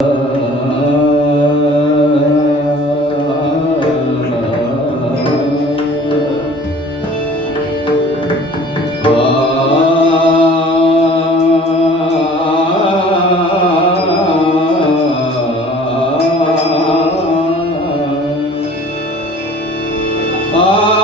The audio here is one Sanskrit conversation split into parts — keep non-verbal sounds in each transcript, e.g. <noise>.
आ uh -huh.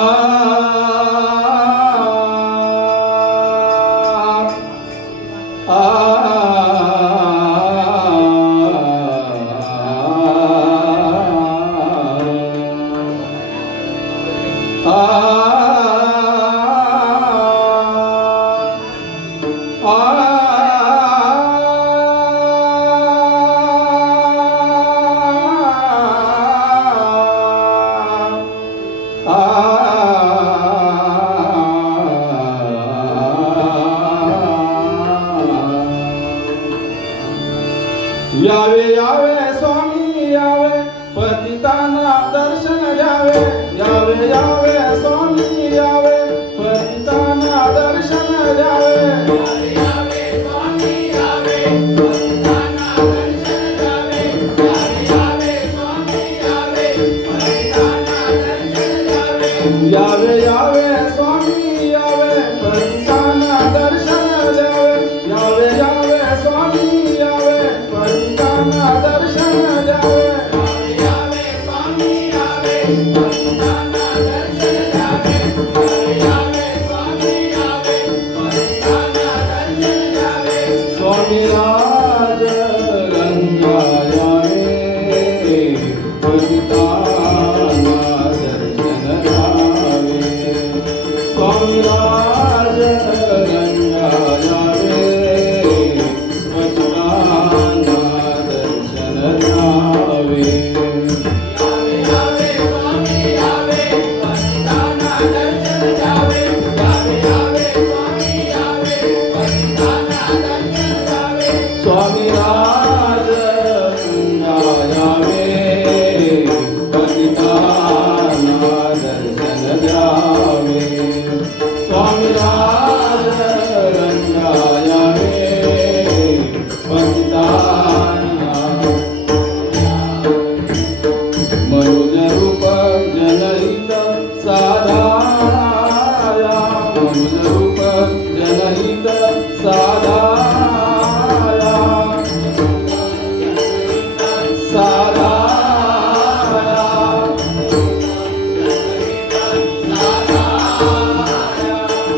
यावे यावे स्वामी यावे पतिताना दर्शन जावे यावे यावे स्वामी यावे पतिताना दर्शन जावे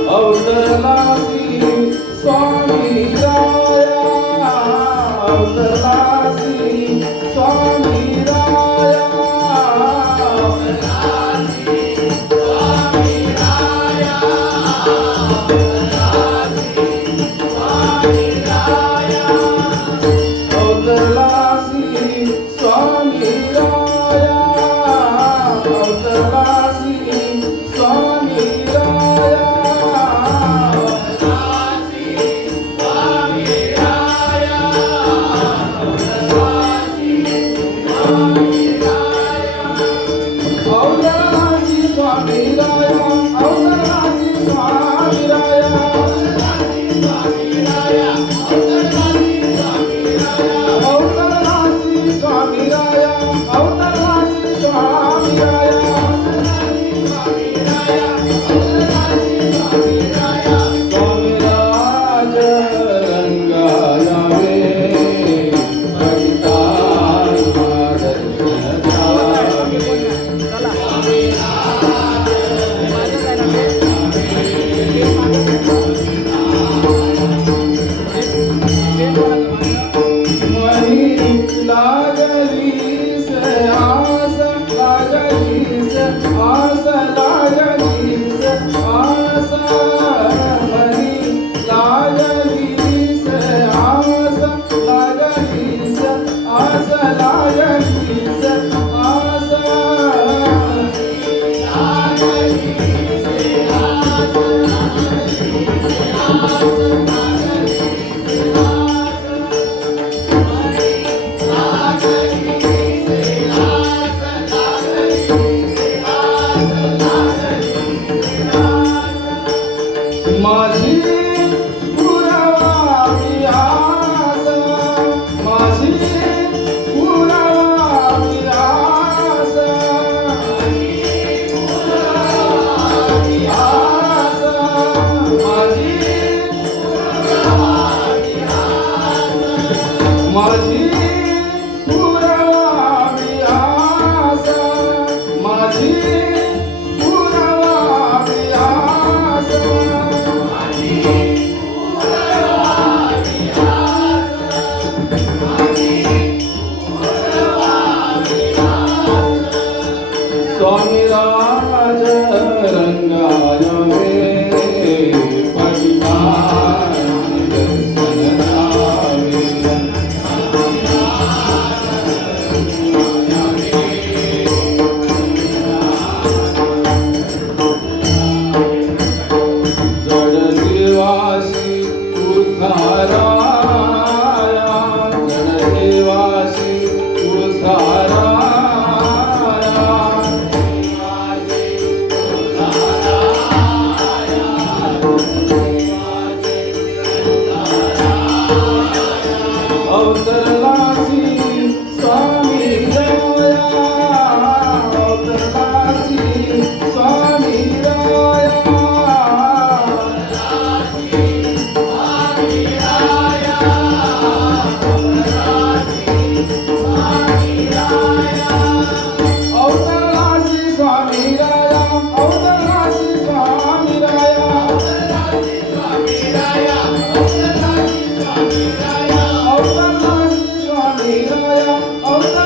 Avdalasi Swami Jaya oh yeah, Avdalasi saline Oh, <laughs>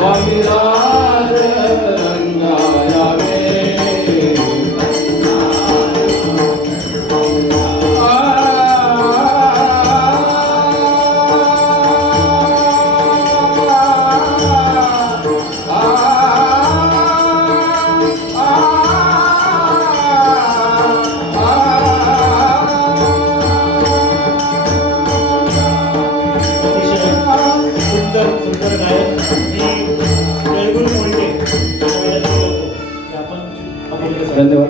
Swami Ram. Gracias.